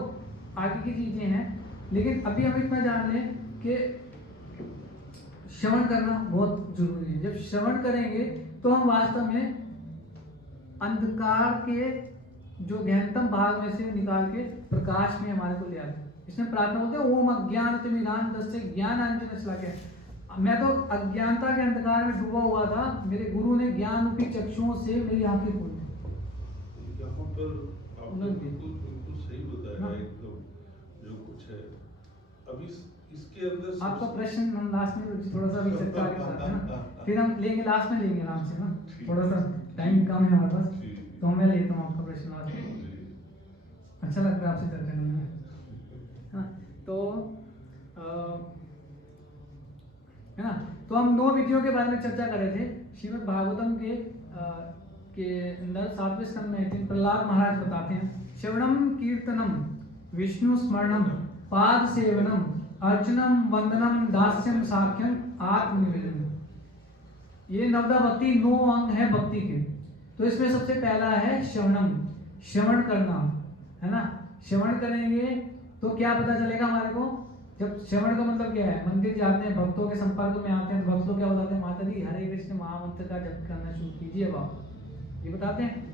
आगे की चीजें हैं, लेकिन अभी हम इतना जान लें कि श्रवण करना बहुत जरूरी है। जब श्रवण करेंगे तो हम वास्तव में अंधकार के जो गहनतम भाग में से निकाल के प्रकाश में हमारे को ले आते हैं। इसमें प्रार्थना होते हैं ओम अज्ञानतिमिरान्धस्य ज्ञानांजनशलाकया। मैं तो अज्ञानता के अंधकार में डूबा हुआ था, मेरे गुरु ने ज्ञान रूपी चक्षुओं से मेरी आंखें खोली। यहाँ पर आपने बिल्कुल सही बताया एकदम जो कुछ है। अभी इसके अंदर आपका प्रश्न हम लास्ट में थोड़ा सा चर्चा के साथ है ना, फिर हम लेंगे लास्ट में लेंगे आराम से ना, थोड़ा सा टाइम कम है हमारे पास, तो मैं लेता हूँ आपका प्रश्न लास्ट में। अच्छा लगता है आपसे चर्चा करने में, है ना। तो है ना, तो हम 9 विधियों के बारे में चर्चा कर रहे थे। श्रीमद् भागवतम के अंदर 7वें स्कंद में प्रहलाद महाराज बताते हैं श्रवणम कीर्तनम विष्णु स्मरणम, पाद सेवनम, अर्चनम, वंदनम, दास्यम, साख्यम, आत्मनिवेदन। ये नवदा भक्ति 9 अंग है भक्ति के। तो इसमें सबसे पहला है श्रवणम, श्रवण करना, है ना। श्रवण करेंगे तो क्या पता चलेगा हमारे को। जब श्रवण का मतलब क्या है, मंदिर जाते हैं, भक्तों के संपर्क में आते हैं, तो भक्त लोग क्या बताते हैं, माता जी हरे कृष्ण महामंत्र का जप करना शुरू कीजिए बाबा, ये बताते हैं।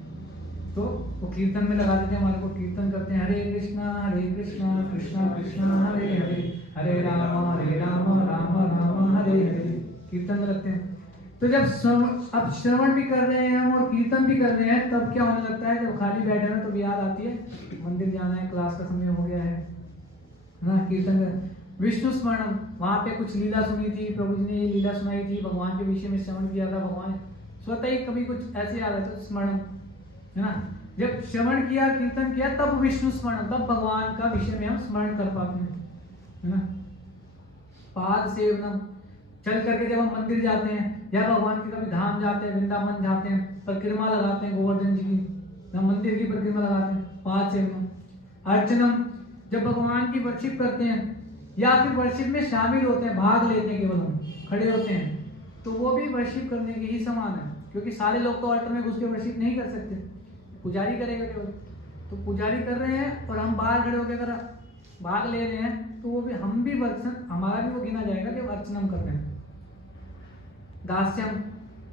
तो वो कीर्तन में लगा देते हैं हमारे को, कीर्तन करते हैं, हरे कृष्णा कृष्णा कृष्णा हरे हरे, हरे राम राम राम हरे हरे, कीर्तन में लगते हैं। तो जब अब श्रवण भी कर रहे हैं हम और कीर्तन भी कर रहे हैं, तब क्या होने लगता है, जब खाली बैठे हैं तो याद आती है मंदिर जाना है, क्लास का समय हो गया है ना, कीर्तन कर। विष्णु स्मरणम, वहां पे कुछ लीला सुनी थी, प्रभु जी ने ये लीला सुनाई थी, भगवान के विषय में श्रवण किया था, भगवान स्वतः ही कभी कुछ ऐसे याद आता है, स्मरणम, है ना। जब श्रवण किया, कीर्तन किया, तब विष्णु स्मरण, तब भगवान का विषय में हम स्मरण कर पाते हैं, है ना। पाद सेवनम, चल करके जब हम मंदिर जाते हैं या भगवान के कभी धाम जाते हैं, वृंदावन जाते हैं, परिक्रमा लगाते हैं गोवर्धन जी की, हम मंदिर की परिक्रमा लगाते हैं, पाद सेवनम। अर्चनम, जब भगवान की वर्शिप करते हैं या फिर वर्शिप में शामिल होते हैं, भाग लेते हैं, केवल हम खड़े होते हैं, तो वो भी वर्शिप करने के ही समान है, क्योंकि सारे लोग तो अल्टर में घुस के वर्शिप नहीं कर सकते, पुजारी करेगा केवल। तो पुजारी कर रहे हैं और हम बाहर खड़े होकर अगर भाग ले रहे हैं, तो वो भी हम भी वर्षन, हमारा भी वो गिना जाएगा कि अर्चनम कर रहे हैं। दास्यम,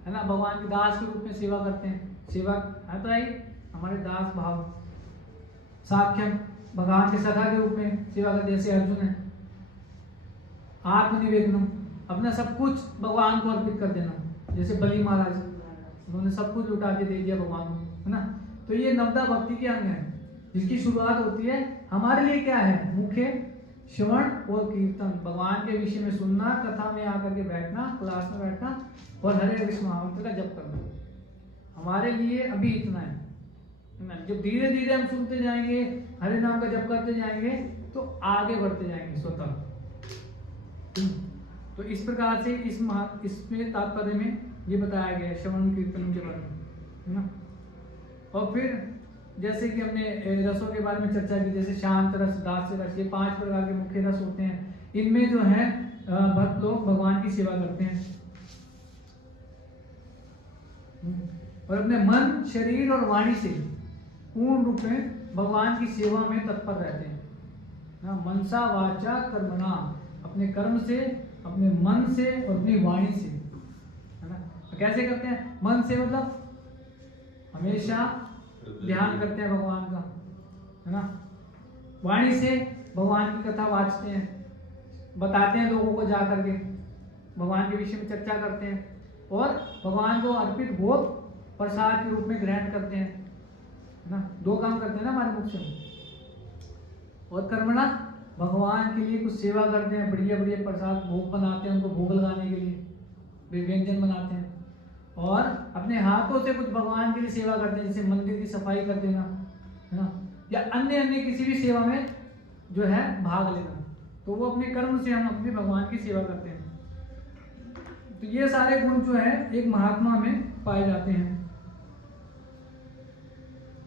है ना, भगवान के दास के रूप में सेवा करते हैं, सेवा है तो आई हमारे दास भाव। साख्यम, भगवान के सखा के रूप में सेवा करते, जैसे अर्जुन है। आत्मनिवेदनम, अपना सब कुछ भगवान को अर्पित कर देना, जैसे बलि महाराज, उन्होंने सब कुछ लुटा के दे दिया भगवान को, है ना। तो ये नवदा भक्ति के अंग है, जिसकी शुरुआत होती है हमारे लिए क्या है, मुख्य श्रवण और कीर्तन, भगवान के विषय में सुनना, कथा में आकर के बैठना, क्लास में बैठना और हरे कृष्ण महामंत्र का जप करना, हमारे लिए अभी इतना है ना। जब धीरे धीरे हम सुनते जाएंगे, हरे नाम का जप करते जाएंगे, तो आगे बढ़ते जाएंगे स्वतः। तो इस प्रकार से इसमें तात्पर्य में ये बताया गया है श्रवण कीर्तन के बारे में, है ना। और फिर जैसे कि हमने रसों के बारे में चर्चा की, जैसे शांत रस, दास्य रस, ये 5 प्रकार के मुख्य रस होते हैं। इनमें जो है भक्त लोग भगवान की सेवा करते हैं और अपने मन, शरीर और वाणी से पूर्ण रूप में भगवान की सेवा में तत्पर रहते हैं ना। मनसा वाचा कर्मणा, अपने कर्म से, अपने मन से और अपनी वाणी से, है ना। तो कैसे करते हैं, मन से मतलब हमेशा ध्यान करते हैं भगवान का, है ना। वाणी से भगवान की कथा वाचते हैं, बताते हैं लोगों को जा करके, भगवान के विषय में चर्चा करते हैं और भगवान को अर्पित भोग प्रसाद के रूप में ग्रहण करते हैं, है ना। 2 काम करते हैं ना हमारे मुख से। और कर्मणा, भगवान के लिए कुछ सेवा करते हैं, बढ़िया बढ़िया प्रसाद भोग बनाते हैं, उनको भोग लगाने के लिए व्यंजन बनाते हैं। और अपने हाथों से कुछ भगवान के लिए सेवा करते हैं, जैसे मंदिर की सफाई कर देना, है ना, या अन्य किसी भी सेवा में जो है भाग लेना। तो वो अपने कर्म से हम अपने भगवान की सेवा करते हैं। तो ये सारे गुण जो है एक महात्मा में पाए जाते हैं,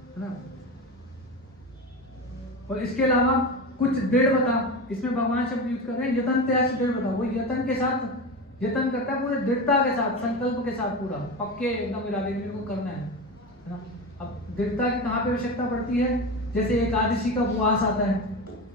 है ना। और इसके अलावा कुछ दृढ़ता, इसमें भगवान शब्द यूज कर रहे हैं, यतन त्याग दृढ़ता, वो यतन के साथ यतन करता है, पूरे दृढ़ता के साथ, संकल्प के साथ, पूरा पक्के एकदम इरादे को करना है ना। अब दृढ़ता की कहाँ पे आवश्यकता पड़ती है, जैसे एकादशी का उपवास आता है,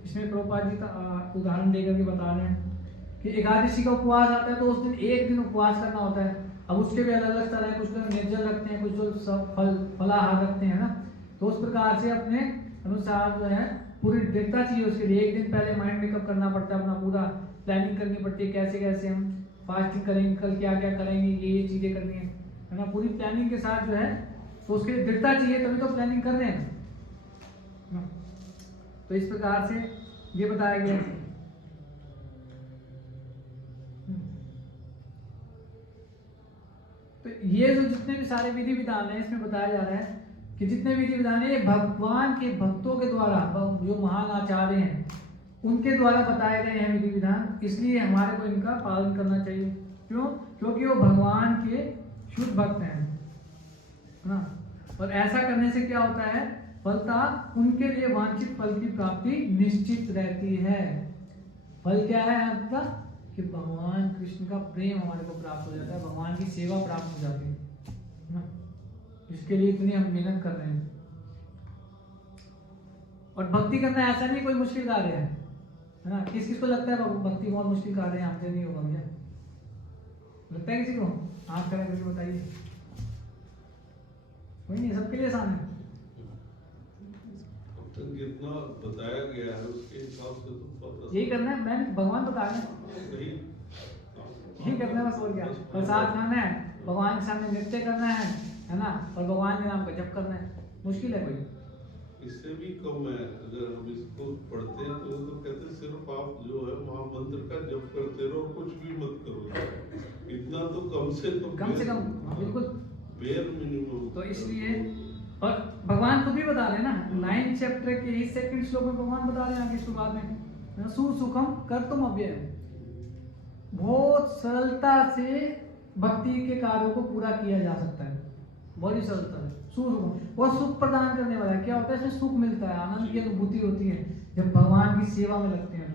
इसमें प्रभुपाद जी का उदाहरण देकर के बता रहे हैं कि एकादशी का उपवास आता है तो उस दिन 1 दिन उपवास करना होता है। अब उसके भी अलग अलग तरह है, कुछ लोग निर्जल रखते हैं, कुछ लोग फलाहार रखते हैं ना। तो उस प्रकार से अपने अनुसार जो है पूरी दृढ़ता चाहिए उसके लिए। 1 दिन पहले माइंड मेकअप करना पड़ता है, अपना पूरा प्लानिंग करनी पड़ती है, कैसे कैसे हम फास्टिंग करेंगे, कल क्या क्या करेंगे, ये चीजें करनी है ना, पूरी प्लानिंग के साथ जो है। तो उसके लिए दृढ़ता चाहिए, तभी तो प्लानिंग कर रहे हैं ना। तो इस प्रकार से ये बताया गया है। तो ये जो जितने भी सारे विधि विधान है, इसमें बताया जा रहा है कि जितने विधि विधान है ये भगवान के भक्तों के द्वारा, जो महान आचार्य हैं उनके द्वारा बताए गए हैं विधि विधान, इसलिए हमारे को इनका पालन करना चाहिए। क्यों? क्योंकि वो भगवान के शुद्ध भक्त हैं ना। और ऐसा करने से क्या होता है फलतः उनके लिए वांछित फल की प्राप्ति निश्चित रहती है। फल क्या है आपका? कि भगवान कृष्ण का प्रेम हमारे को प्राप्त हो जाता है, भगवान की सेवा प्राप्त हो जाती है ना, इसके लिए इतनी हम मेहनत कर रहे हैं। और भक्ति करना ऐसा नहीं कोई मुश्किल कार्य है ना। किस किस को लगता है भक्ति बहुत मुश्किल कार्य है? हमसे नहीं होगा भैया, लगता है किसी को? आप करें करके बताइए। कोई नहीं, सबके लिए आसान है। अब तक जितना बताया गया है उसके हिसाब से तो पता यही करना है, मैंने भगवान बता रहे हैं, नहीं यही करना है बस। और क्या? प्रसाद खाना है, भगवान के सामने नृत्य करना है ना, और भगवान के नाम का जप करना है। मुश्किल है कोई? इससे भी कम है। अगर हम इसको पढ़ते हैं तो कहते हैं सिर्फ आप जो है महामंत्र का जप करते रहो, कुछ भी मत करो। इतना तो कम से कम बिल्कुल बेयर मिनिमम। तो इसलिए, और भगवान खुद भी बता रहे हैं ना, 9 चैप्टर के 2 श्लोक में भगवान बता रहे हैं आगे शुरुआत में, सुसुखम कर्तुम अव्ययम्। बहुत सरलता से भक्ति के कार्यों को पूरा किया जा सकता है, बड़ी सरलता है। सुसुखम, और सुख प्रदान करने वाला है। क्या होता है? इसमें सुख मिलता है, आनंद की अनुभूति होती है जब भगवान की सेवा में लगते हैं।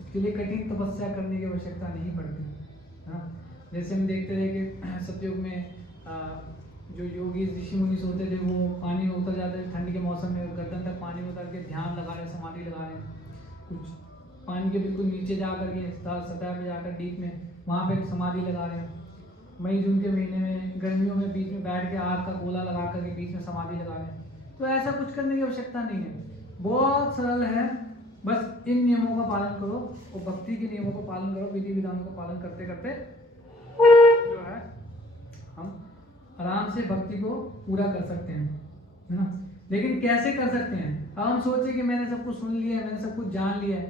इसके लिए कठिन तपस्या करने की आवश्यकता नहीं पड़ती है ना। जैसे हम देखते रहे कि सतयुग में जो योगी ऋषि मुनि होते थे वो पानी में उतर जाते थे ठंड के मौसम में, गर्दन तक पानी में उतर के ध्यान लगा रहे, समाधि लगा रहे, कुछ पानी के बिल्कुल नीचे जा करके सतह पे जाकर डीप में वहाँ पे समाधि लगा रहे हैं। मई जून के महीने में गर्मियों में बीच में बैठ के आग का गोला लगा करके बीच में समाधि लगा रहे हैं। तो ऐसा कुछ करने की आवश्यकता नहीं है, बहुत सरल है। बस इन नियमों का पालन करो और भक्ति के नियमों को पालन करो, विधि विधानों का पालन करते करते जो है हम आराम से भक्ति को पूरा कर सकते हैं, है ना। लेकिन कैसे कर सकते हैं? अब हम सोचे कि मैंने सब कुछ सुन लिया है, मैंने सब कुछ जान लिया है,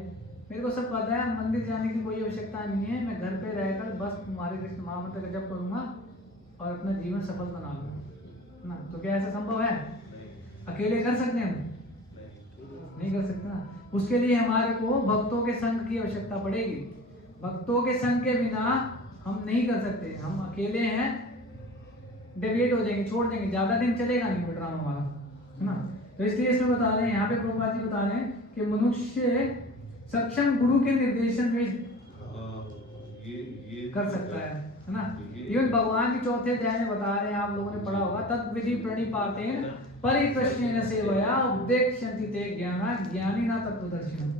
मेरे को सब पता है, मंदिर जाने की कोई आवश्यकता नहीं है, मैं घर पे रहकर बस तुम्हारे कृष्ण महामंत्र का जप करूंगा और अपना जीवन सफल बना लूंगा ना। तो क्या ऐसा संभव है? अकेले कर सकते हैं? नहीं कर सकते ना। उसके लिए हमारे को भक्तों के संग की आवश्यकता पड़ेगी। भक्तों के संग के बिना हम नहीं कर सकते। हम अकेले हैं, डेविएट हो जाएंगे, छोड़ देंगे, ज्यादा दिन चलेगा नहीं वो ड्रामा हमारा, है ना। तो इसलिए इसमें बता रहे हैं, यहाँ पे प्रभुपाद जी बता रहे हैं कि मनुष्य सक्षम गुरु के निर्देशन में ये कर सकता है ना। इवन भगवान के 4थे अध्याय में बता रहे हैं, आप लोगों ने पढ़ा होगा, तत् विधि प्रणिपातेन परिप्रश्नेन सेवया उपदेक्ष्यन्ति ते ज्ञाना ज्ञानिना तत्त्वदर्शिनः।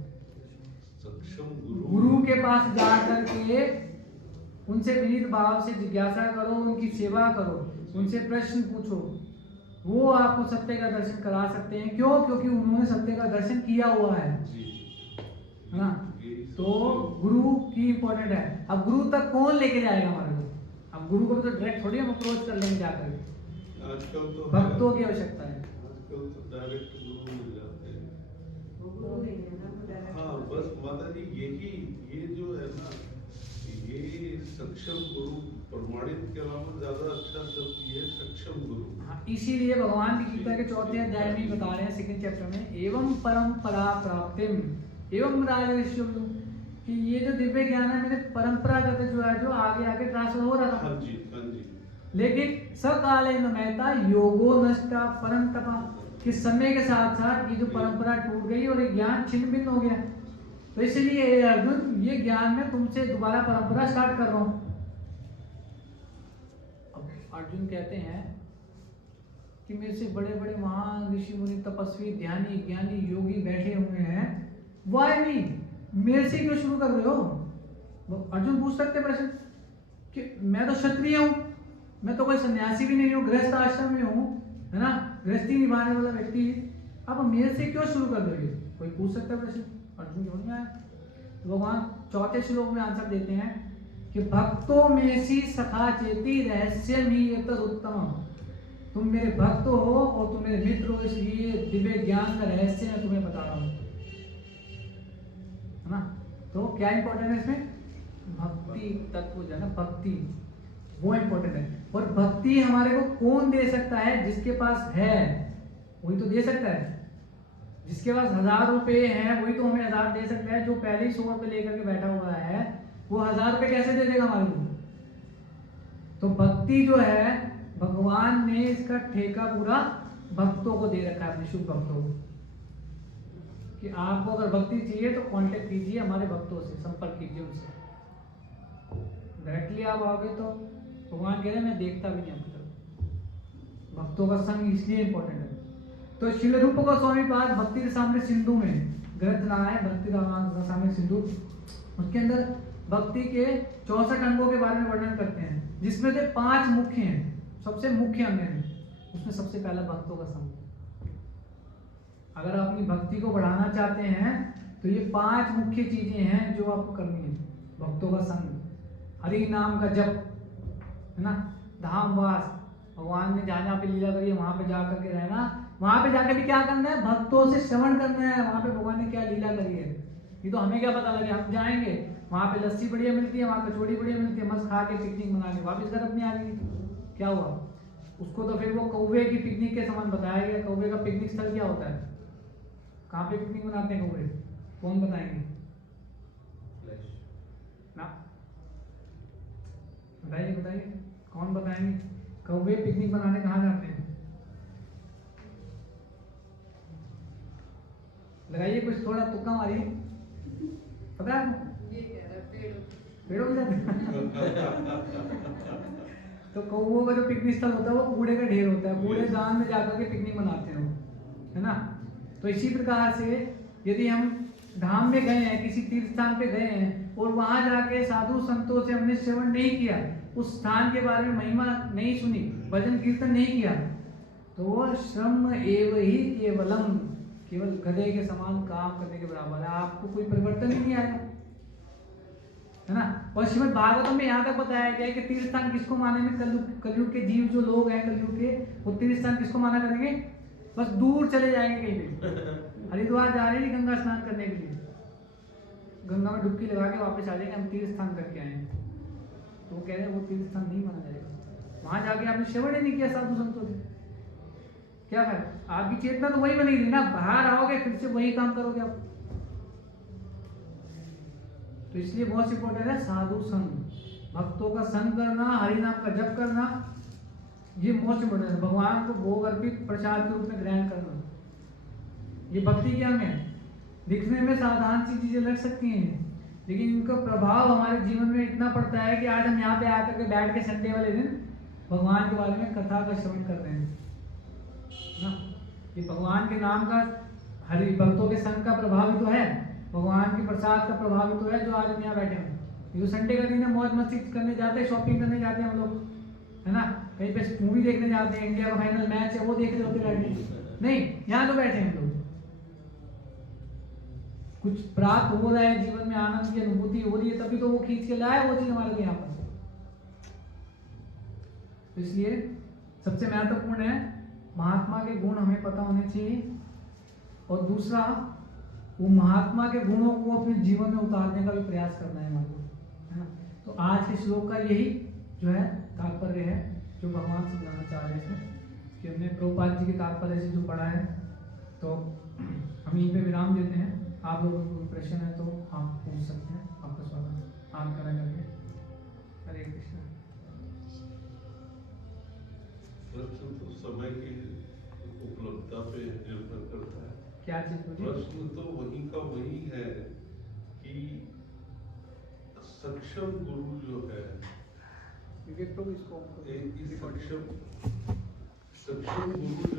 सक्षम गुरु के पास जा करके उनसे विनीत भाव से जिज्ञासा करो, उनकी सेवा करो, उनसे प्रश्न पूछो, वो आपको सत्य का दर्शन करा सकते हैं। क्यों? क्योंकि उन्होंने सत्य का दर्शन किया हुआ है ना। तो गुरु की इंपॉर्टेंट है। अब गुरु तक कौन लेके जाएगा हमारे को? अब गुरु को तो डायरेक्ट थोड़ी हम अप्रोच कर लेंगे जाकर, आजकल तो भक्तों की आवश्यकता है। आजकल तो डायरेक्ट गुरु मिल जाते हैं। वो गुरु नहीं है ना, वो डायरेक्ट। हाँ, बस माता जी यही, ये जो है ना, ये सक्षम गुरु प्रमाणित के अलावा ज्यादा अच्छा शब्द ये सक्षम गुरु। हाँ, इसीलिए भगवान की गीता के 4थे अध्याय में बता रहे हैं 2nd चैप्टर में, एवं परंपरा प्राप्तिम एवं राजर्षियों, कि ये जो दिव्य ज्ञान है मैंने परंपरागत जो है, जो आगे आगे ट्रांसफर हो रहा था। हाँ जी, हाँ जी। लेकिन सकाले नमयता योगो नष्टा परंतपा, कि समय के साथ साथ ये जो परंपरा टूट गई और ये ज्ञान छिन्न भिन्न हो गया। तो इसलिए अर्जुन, ये ज्ञान में तुमसे दोबारा परंपरा स्टार्ट कर रहा हूं। अब अर्जुन कहते हैं कि मेरे से बड़े बड़े महान ऋषि मुनि तपस्वी ध्यानी ज्ञानी योगी बैठे हुए हैं, वाई मी, मेरे से क्यों शुरू कर रहे हो? अर्जुन पूछ सकते प्रश्न कि मैं तो क्षत्रिय हूं, मैं तो कोई सन्यासी भी नहीं हूं, गृहस्थ आश्रम में हूं, है ना, गृहस्थी निभाने वाला व्यक्ति, अब मेरे से क्यों शुरू कर रहे हो? कोई पूछ सकता है प्रश्न? अर्जुन समझ में आया। तो भगवान 4थे श्लोक में आंसर देते हैं कि भक्तों में सी सखा चेती रहस्य ही उत्तम, तुम मेरे भक्त हो और तुम मेरे मित्र हो, इसलिए दिव्य ज्ञान का रहस्य मैं तुम्हें बता रहा हूं, है ना। तो क्या इंपॉर्टेंट है इसमें? भक्ति तत्व जो है ना, भक्ति वो इंपॉर्टेंट है। और भक्ति हमारे को कौन दे सकता है? जिसके पास है वही तो दे सकता है। जिसके पास 1000 रुपए हैं वही तो हमें 1000 दे सकता है। जो पहले ही 100 रुपए लेकर के बैठा हुआ है वो 1000 रुपए कैसे दे देगा हमारे को? तो भक्ति जो है भगवान ने इसका ठेका पूरा भक्तों को दे रखा है, अपने शुभ भक्तों को, कि आपको अगर भक्ति चाहिए तो कांटेक्ट कीजिए हमारे भक्तों से, संपर्क कीजिए उनसे। डायरेक्टली आप आओगे तो भगवान कह रहे हैं मैं देखता भी नहीं आपकी तरफ। भक्तों का संग इसलिए इंपॉर्टेंट है। तो श्रील रूप गोस्वामी पाद भक्ति रसामृत सिंधु में ग्रंथ रहा है, भक्ति रसामृत सिंधु, उसके अंदर भक्ति के 64 अंगों के बारे में वर्णन करते हैं, जिसमें से 5 मुख्य हैं, सबसे मुख्य अंग हैं। उसमें सबसे पहला भक्तों का संग। अगर आप अपनी भक्ति को बढ़ाना चाहते हैं तो ये 5 मुख्य चीजें हैं जो आपको करनी है। भक्तों का संग, हरि नाम का जप, है ना, धामवास, भगवान ने जहाँ जहाँ पे लीला करी है वहां पे जा करके रहना, वहां पे जाकर भी क्या करना है, भक्तों से श्रवण करना है, वहां पे भगवान ने क्या लीला करी है। ये तो हमें क्या पता लगे, हम जाएंगे वहां पे लस्सी बढ़िया मिलती है, वहां कचौड़ी बढ़िया मिलती है, मस्त खा के पिकनिक मना के वापिस घर अपने आ जाएंगे, क्या हुआ। उसको तो फिर वो कौवे की पिकनिक के समान बताया गया। कौवे का पिकनिक स्थल क्या होता है, कहाँ पे पिकनिक मनाते हैं कौवे, कौन बताएंगे ना, बताइए बताइए कौन बताएंगे, कौवे पिकनिक मनाने कहाँ जाते हैं, लगाइए कुछ थोड़ा तुक्का मारिए, पता है आपको? पेड़ों में जाते हैं। तो कौवों का जो पिकनिक स्थल होता है वो कूड़े का ढेर होता है, कूड़ेदान में जाकर के पिकनिक मनाते हैं वो, है ना। तो इसी प्रकार से यदि हम धाम में गए हैं, किसी तीर्थ स्थान पे गए हैं और वहां जाके साधु संतों से हमने श्रवण नहीं किया, उस स्थान के बारे में महिमा नहीं सुनी, भजन कीर्तन नहीं किया, तो वो श्रम एव ही केवलम, केवल गधे के समान काम करने के बराबर है, आपको कोई परिवर्तन ही नहीं आएगा, है ना। और श्रीमद् भागवतम में यहाँ तक बताया गया है कि तीर्थ स्थान किसको माने में, कलयुग के जीव जो लोग हैं कलयुग के, वो तीर्थ स्थान किसको माना करेंगे, बस दूर चले जाएंगे कहीं पे, हरिद्वार जा रहे हैं गंगा स्नान करने के लिए, गंगा में डुबकी लगा के वापस आ जाएंगे, हम तीर्थ स्थान करके आए हैं, तो वो कह रहे हैं वो तीर्थ स्थान नहीं माना जाएगा। वहां जाके आपने श्रवण ही नहीं किया साधु संतों से, क्या कर, आपकी चेतना तो वही बनेगी ना, बाहर आओगे फिर से वही काम करोगे आप। तो इसलिए बहुत इंपॉर्टेंट है साधु संग, भक्तों का संग करना, हरि नाम का जप करना, ये मोस्ट इंपॉर्टेंट है। भगवान को भोग अर्पित प्रसाद के रूप में ग्रहण करना, ये भक्ति क्या में दिखने में साधारण सी चीजें लग सकती हैं, लेकिन इनका प्रभाव हमारे जीवन में इतना पड़ता है कि आज हम यहाँ पे आकर के बैठ के संडे वाले दिन भगवान के बारे में कथा का श्रवण कर रहे हैं ना। ये भगवान के नाम का, हरि भक्तों के संग का प्रभाव ही तो है, भगवान के प्रसाद का प्रभाव ही तो है जो आज हम यहाँ बैठे हैं। ये तो संडे का दिन है, मौज मस्ती करने जाते हैं, शॉपिंग करने जाते हैं हम लोग, है ना, कहीं पे मूवी देखने जाते हैं, इंडिया का फाइनल मैच है वो देख रहे होते बैठे, नहीं यहाँ तो बैठे हैं हम लोग, कुछ प्राप्त हो रहा है जीवन में, आनंद की अनुभूति हो रही है, तभी तो वो खींच के लाया वो चीज हमारे को यहाँ पर। इसलिए सबसे महत्वपूर्ण है महात्मा के गुण हमें पता होने चाहिए, और दूसरा वो महात्मा के गुणों को अपने जीवन में उतारने का भी प्रयास करना है हमारे को, है ना। तो आज के श्लोक का यही जो है तात्पर्य है जो भगवान समझाना चाह रहे हैं, कि हमने प्रभुपाद जी के तात्पर्य से जो पढ़ा है, तो हम यहीं पे विराम देते हैं। आप लोगों को प्रश्न है तो आप पूछ सकते हैं, आपका स्वागत आन करा करके। हरे कृष्ण। प्रश्न तो समय की उपलब्धता पे निर्भर करता है। क्या चीज बोलिए? प्रश्न तो वही का वही है कि सक्षम गुरु जो है, विवेक प्रभु इसको एक सक्षम गुरु